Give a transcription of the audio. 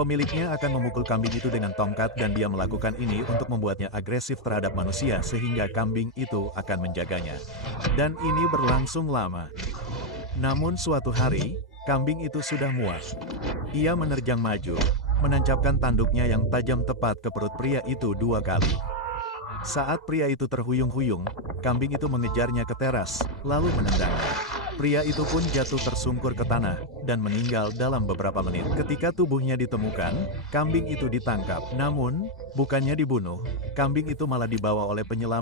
Pemiliknya akan memukul kambing itu dengan tongkat dan dia melakukan ini untuk membuatnya agresif terhadap manusia sehingga kambing itu akan menjaganya. Dan ini berlangsung lama. Namun suatu hari, kambing itu sudah muak. Ia menerjang maju, menancapkan tanduknya yang tajam tepat ke perut pria itu 2 kali. Saat pria itu terhuyung-huyung, kambing itu mengejarnya ke teras, lalu menendangnya. Pria itu pun jatuh tersungkur ke tanah, dan meninggal dalam beberapa menit. Ketika tubuhnya ditemukan, kambing itu ditangkap. Namun, bukannya dibunuh, kambing itu malah dibawa oleh penyelamat